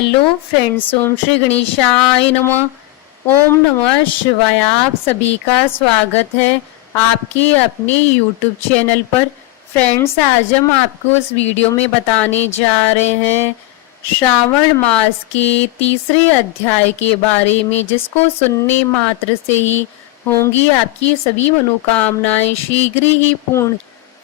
Hello friends, ओम श्री गणेशाय नमः। ओम नमः शिवाय। आप सभी का स्वागत है आपके अपने यूट्यूब चैनल पर। फ्रेंड्स, आज हम आपको इस वीडियो में बताने जा रहे हैं श्रावण मास के तीसरे अध्याय के बारे में, जिसको सुनने मात्र से ही होंगी आपकी सभी मनोकामनाएं शीघ्र ही पूर्ण।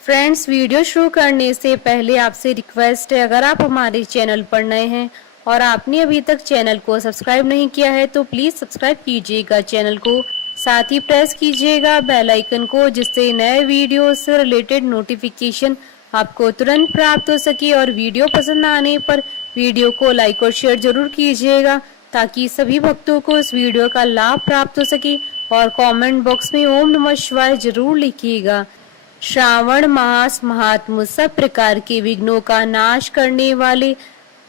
फ्रेंड्स, वीडियो शुरू करने से पहले आपसे रिक्वेस्ट है, अगर आप हमारे चैनल पर नए हैं और आपने अभी तक चैनल को सब्सक्राइब नहीं किया है तो प्लीज सब्सक्राइब कीजिएगा चैनल को, साथ ही प्रेस कीजिएगा बेल आइकन को, जिससे नए वीडियो से रिलेटेड नोटिफिकेशन आपको तुरंत प्राप्त हो सके। और वीडियो पसंद आने पर वीडियो को लाइक और शेयर जरूर कीजिएगा, ताकि सभी भक्तों को इस वीडियो का लाभ प्राप्त हो सके। और कमेंट बॉक्स में ओम नमः शिवाय जरूर लिखिएगा। श्रावण मास महात्म सब प्रकार के विघ्नों का नाश करने वाले,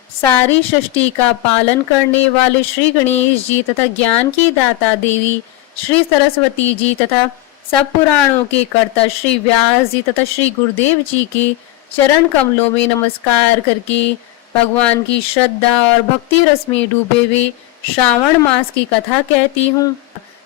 सारी सृष्टि का पालन करने वाले श्री गणेश जी तथा ज्ञान की दाता देवी श्री सरस्वती जी तथा सब पुराणों के कर्ता श्री व्यास जी तथा श्री गुरुदेव जी के चरण कमलों में नमस्कार करके भगवान की श्रद्धा और भक्ति रस में डूबे हुए श्रावण मास की कथा कहती हूँ।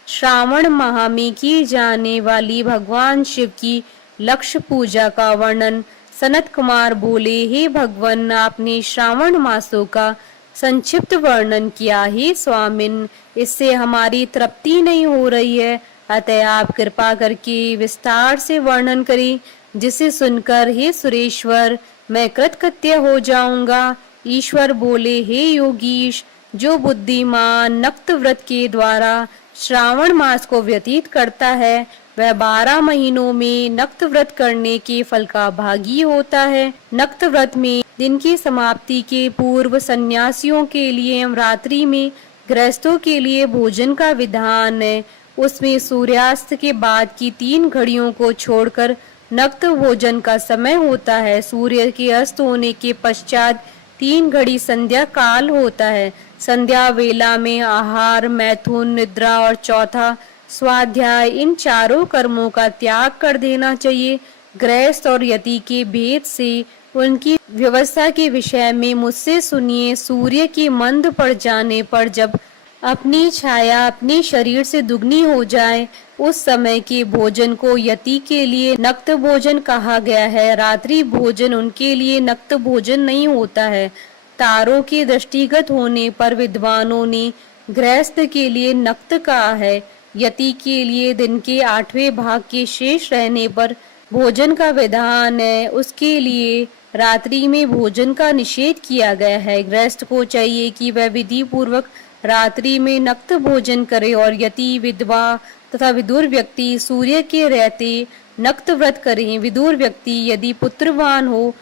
श्रावण माह में की जाने वाली भगवान शिव की लक्ष्य पूजा का वर्णन सनत कुमार बोले, हे भगवान, आपने श्रावण मासों का संक्षिप्त वर्णन किया। हे स्वामिन, इससे हमारी तृप्ति नहीं हो रही है, अतः आप कृपा करके विस्तार से वर्णन करें, जिसे सुनकर हे सुरेश्वर मैं कृतकृत्य हो जाऊंगा। ईश्वर बोले, हे योगीश, जो बुद्धिमान नक्त व्रत के द्वारा श्रावण मास को व्यतीत करता है वह 12 महीनों में नक्त व्रत करने के फल का भागी होता है। नक्त व्रत में दिन की समाप्ति के पूर्व सन्यासियों के लिए रात्रि में गृहस्थों के लिए भोजन का विधान है। उसमें सूर्यास्त के बाद की 3 घड़ियों को छोड़कर नक्त भोजन का समय होता है। सूर्य के अस्त होने के पश्चात 3 घड़ी संध्या काल होता है। संध्या वेला में आहार, मैथुन, निद्रा और चौथा स्वाध्याय, इन चारों कर्मों का त्याग कर देना चाहिए। गृहस्थ और यति के भेद से उनकी व्यवस्था के विषय में मुझसे सुनिए। सूर्य के मंद पड़ जाने पर जब अपनी छाया अपने शरीर से दुगनी हो जाए, उस समय के भोजन को यति के लिए नक्त भोजन कहा गया है। रात्रि भोजन उनके लिए नक्त भोजन नहीं होता है। तारों के दृष्टिगत होने पर विद्वानों ने गृहस्थ के लिए नक्त कहा है। यति के लिए दिन के 8वें भाग के शेष रहने पर भोजन का विधान है। उसके लिए रात्रि में भोजन का निषेध किया गया है। गृहस्थ को चाहिए कि वह विधि पूर्वक रात्रि में नक्त भोजन करे, और यति, विधवा तथा विदुर व्यक्ति सूर्य के रहते नक्त व्रत करें। विदुर व्यक्ति यदि पुत्रवान हो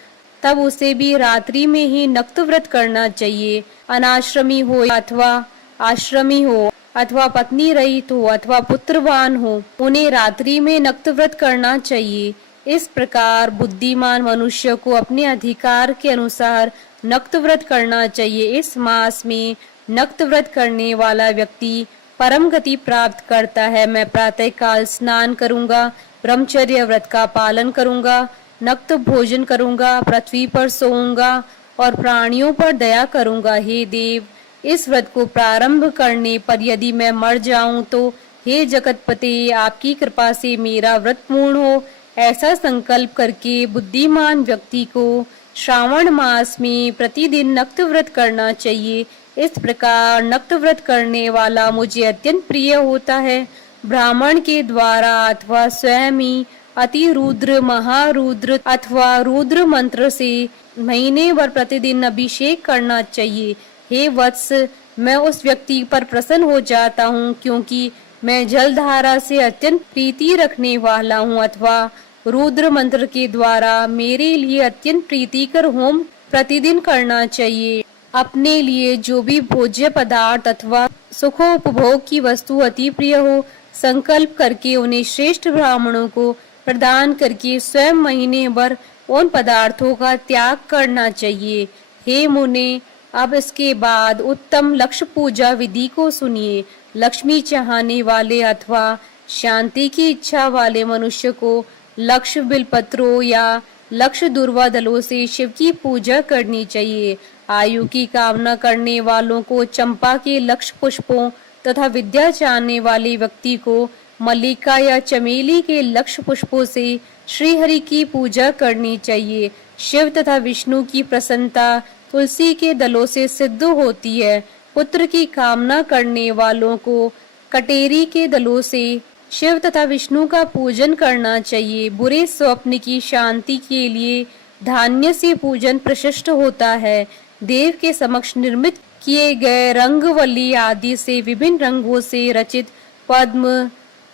तब उसे भी रात्रि में ही नक्त व्रत करना चाहिए। अनाश्रमी हो अथवा आश्रमी हो, अथवा पत्नी रहित हो, अथवा पुत्रवान हो, उन्हें रात्रि में नक्त व्रत करना चाहिए। इस प्रकार बुद्धिमान मनुष्य को अपने अधिकार के अनुसार नक्त व्रत करना चाहिए। इस मास में नक्त व्रत करने वाला व्यक्ति परम गति प्राप्त करता है। मैं प्रातः काल स्नान करूंगा, ब्रह्मचर्य व्रत का पालन करूंगा, नक्त भोजन करूंगा, पृथ्वी पर सोऊंगा और प्राणियों पर दया करूंगा। हे देव, इस व्रत को प्रारंभ करने पर यदि मैं मर जाऊं तो हे जगतपते, आपकी कृपा से मेरा व्रत पूर्ण हो। ऐसा संकल्प करके बुद्धिमान व्यक्ति को श्रावण मास में प्रतिदिन नक्त व्रत करना चाहिए। इस प्रकार नक्त व्रत करने वाला मुझे अत्यंत प्रिय होता है। ब्राह्मण के द्वारा अथवा स्वयं ही अति रुद्र, महारुद्र अथवा रुद्र मंत्र से महीने भर प्रतिदिन अभिषेक करना चाहिए। हे वत्स, मैं उस व्यक्ति पर प्रसन्न हो जाता हूँ क्योंकि मैं जलधारा से अत्यंत प्रीति रखने वाला हूँ, अथवा रुद्र मंत्र के द्वारा मेरे लिए अत्यंत प्रीतिकर होम प्रतिदिन करना चाहिए। अपने लिए जो भी भोज्य पदार्थ अथवा सुखोपभोग की वस्तु अति प्रिय हो, संकल्प करके उन्हें श्रेष्ठ ब्राह्मणों को प्रदान करके स्वयं महीने भर उन पदार्थों का त्याग करना चाहिए। हे मुने, अब इसके बाद उत्तम लक्ष्य पूजा विधि को सुनिए। लक्ष्मी चाहने वाले अथवा शांति की इच्छा वाले मनुष्य को लक्ष्य बिलपत्रों या लक्ष्य दूर्वा दलों से शिव की पूजा करनी चाहिए। आयु की कामना करने वालों को चंपा के लक्ष्य पुष्पों तथा विद्या चाहने वाले व्यक्ति को मल्लिका या चमेली के लक्ष्य पुष्पों से श्रीहरि की पूजा करनी चाहिए। शिव तथा विष्णु की प्रसन्नता तुलसी के दलों से सिद्ध होती है। पुत्र की कामना करने वालों को कटेरी के दलों से शिव तथा विष्णु का पूजन करना चाहिए। बुरे स्वप्न की शांति के लिए धान्य से पूजन प्रशस्त होता है। देव के समक्ष निर्मित किए गए रंगवल्ली आदि से विभिन्न रंगों से रचित पद्म,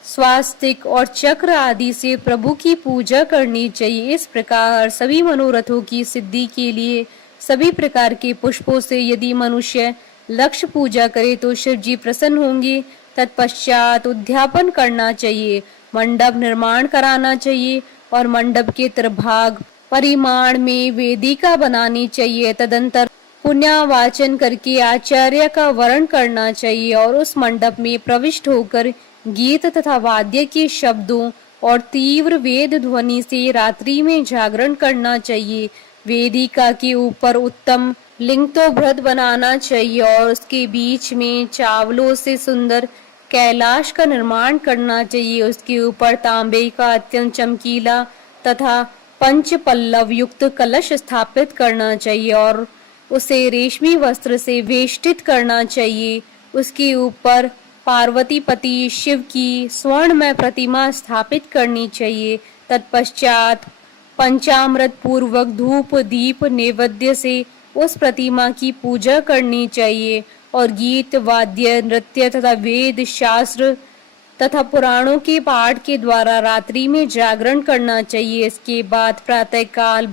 स्वास्तिक और चक्र आदि से प्रभु की पूजा करनी चाहिए। इस प्रकार सभी मनोरथों की सिद्धि के लिए सभी प्रकार के पुष्पों से यदि मनुष्य लक्ष्य पूजा करे तो शिव जी प्रसन्न होंगे। तत्पश्चात उद्यापन करना चाहिए, मंडप निर्माण कराना चाहिए और मंडप के त्रिभाग परिमाण में वेदिका बनानी चाहिए। तदंतर पुण्यावाचन करके आचार्य का वर्ण करना चाहिए और उस मंडप में प्रविष्ट होकर गीत तथा वाद्य के शब्दों और तीव्र वेद ध्वनि से रात्रि में जागरण करना चाहिए। वेदिका के ऊपर उत्तम लिंग तो भ्रत बनाना चाहिए और उसके बीच में चावलों से सुंदर कैलाश का निर्माण करना चाहिए। उसके ऊपर तांबे का अत्यंत चमकीला तथा पंच पल्लव युक्त कलश स्थापित करना चाहिए और उसे रेशमी वस्त्र से वेष्टित करना चाहिए। उसके ऊपर पार्वती पति शिव की स्वर्णमय प्रतिमा स्थापित करनी चाहिए। तत्पश्चात पंचामृत पूर्वक धूप दीप नैवेद्य से उस प्रतिमा की पूजा करनी चाहिए और गीत वाद्य नृत्य तथा वेद शास्त्र तथा पुराणों के पाठ के द्वारा रात्रि में जागरण करना चाहिए। इसके बाद प्रातःकाल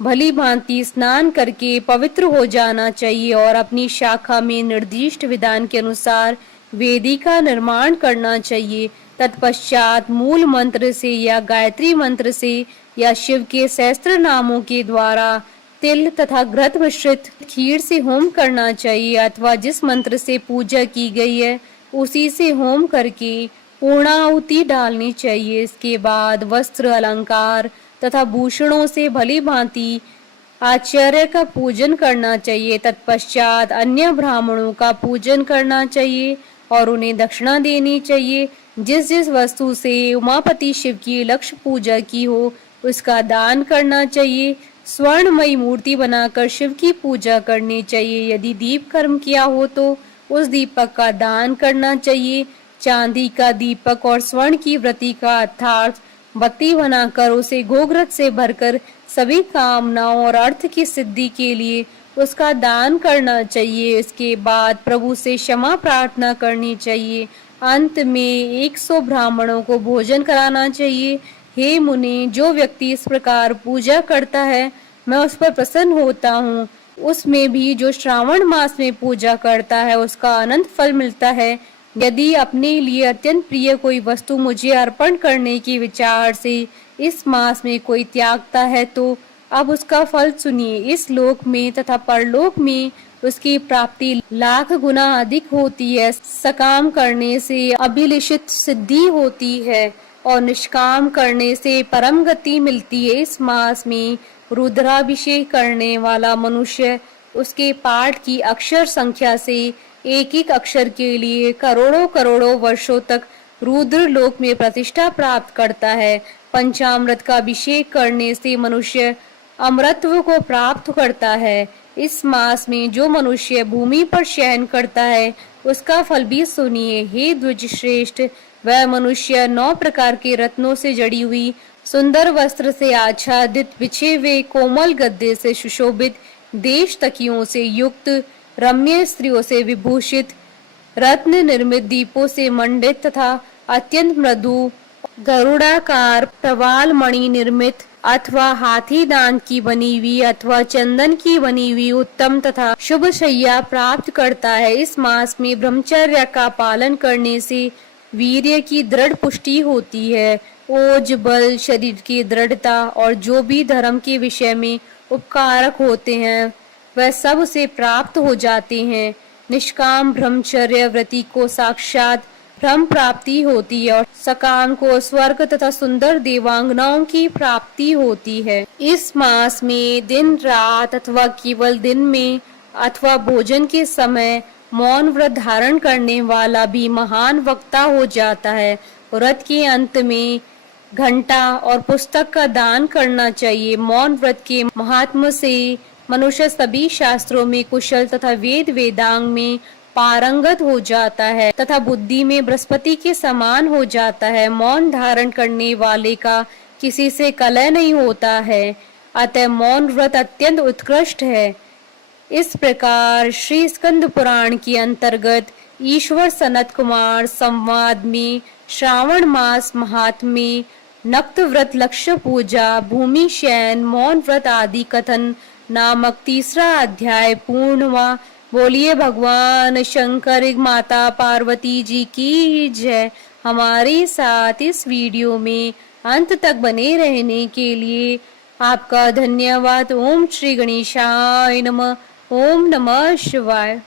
भली भांति स्नान करके पवित्र हो जाना चाहिए और अपनी शाखा में निर्दिष्ट विधान के अनुसार वेदी का निर्माण करना चाहिए। तत्पश्चात मूल मंत्र से या गायत्री मंत्र से या शिव के सहस्त्र नामों के द्वारा तिल तथा घृत मिश्रित खीर से होम करना चाहिए अथवा जिस मंत्र से पूजा की गई है उसी से होम करके पूर्णाहुति डालनी चाहिए। इसके बाद वस्त्र अलंकार तथा भूषणों से भली भांति आचार्य का पूजन करना चाहिए। तत्पश्चात अन्य ब्राह्मणों का पूजन करना चाहिए और उन्हें दक्षिणा देनी चाहिए। जिस जिस वस्तु से उमापति शिव की लक्ष्य पूजा की हो उसका दान करना चाहिए। स्वर्णमयी मूर्ति बनाकर शिव की पूजा करनी चाहिए। यदि दीप कर्म किया हो तो उस दीपक का दान करना चाहिए। चांदी का दीपक और स्वर्ण की वृत्ति का अर्थात बत्ती बनाकर उसे गोघृत से भरकर सभी कामनाओं और अर्थ की सिद्धि के लिए उसका दान करना चाहिए। इसके बाद प्रभु से क्षमा प्रार्थना करनी चाहिए। अंत में 100 ब्राह्मणों को भोजन कराना चाहिए। हे मुनि, जो व्यक्ति इस प्रकार पूजा करता है मैं उस पर प्रसन्न होता हूँ। उसमें भी जो श्रावण मास में पूजा करता है उसका अनंत फल मिलता है। यदि अपने लिए अत्यंत प्रिय कोई वस्तु मुझे अर्पण करने के विचार से इस मास में कोई त्यागता है तो अब उसका फल सुनिए। इस लोक में तथा परलोक में उसकी प्राप्ति लाख गुना अधिक होती है। सकाम करने से अभिलिषित सिद्धि होती है और निष्काम करने से परम गति मिलती है। इस मास में रुद्राभिषेक करने वाला मनुष्य उसके पाठ की अक्षर संख्या से एक एक अक्षर के लिए करोड़ों करोड़ों वर्षों तक रुद्र लोक में प्रतिष्ठा प्राप्त करता है। पंचामृत का अभिषेक करने से मनुष्य अमरत्व को प्राप्त करता है। इस मास में जो मनुष्य भूमि पर शयन करता है उसका फल भी सुनिए। हे द्विज श्रेष्ठ, वह मनुष्य 9 प्रकार के रत्नों से जड़ी हुई सुंदर वस्त्र से आच्छादित बिछे हुए कोमल गद्दे से सुशोभित देश तकियों से युक्त रम्य स्त्रियों से विभूषित रत्न निर्मित दीपों से मंडित तथा अत्यंत मृदु गरुड़ाकार प्रवाल मणि निर्मित अथवा हाथी दांत की बनी हुई अथवा चंदन की बनी हुई उत्तम तथा शुभ शैया प्राप्त करता है। इस मास में ब्रह्मचर्य का पालन करने से वीर्य की दृढ़ पुष्टि होती है। ओज बल शरीर की दृढ़ता और जो भी धर्म के विषय में उपकारक होते हैं वह सब उसे प्राप्त हो जाते हैं। निष्काम ब्रह्मचर्य व्रति को साक्षात ब्रह्म प्राप्ति होती है और सकाम को स्वर्ग तथा सुंदर देवांगनाओं की प्राप्ति होती है। इस मास में दिन रात अथवा केवल दिन में अथवा भोजन के समय मौन व्रत धारण करने वाला भी महान वक्ता हो जाता है। व्रत के अंत में घंटा और पुस्तक का दान करना चाहिए। मौन व्रत के महात्म से मनुष्य सभी शास्त्रों में कुशल तथा वेद वेदांग में पारंगत हो जाता है तथा बुद्धि में बृहस्पति के समान हो जाता है। मौन धारण करने वाले का किसी से कलह नहीं होता है, अतः मौन व्रत अत्यंत उत्कृष्ट है। इस प्रकार श्री स्कंद पुराण के अंतर्गत ईश्वर सनत कुमार संवाद में श्रावण मास महात्म्य, नक्त व्रत, लक्ष्य पूजा, भूमि शयन, मौन व्रत आदि कथन नामक तीसरा अध्याय पूर्ण हुआ। बोलिए भगवान शंकर, माता पार्वती जी की जय। हमारे साथ इस वीडियो में अंत तक बने रहने के लिए आपका धन्यवाद। ओम श्री गणेशाय नमः। ओम नमः शिवाय।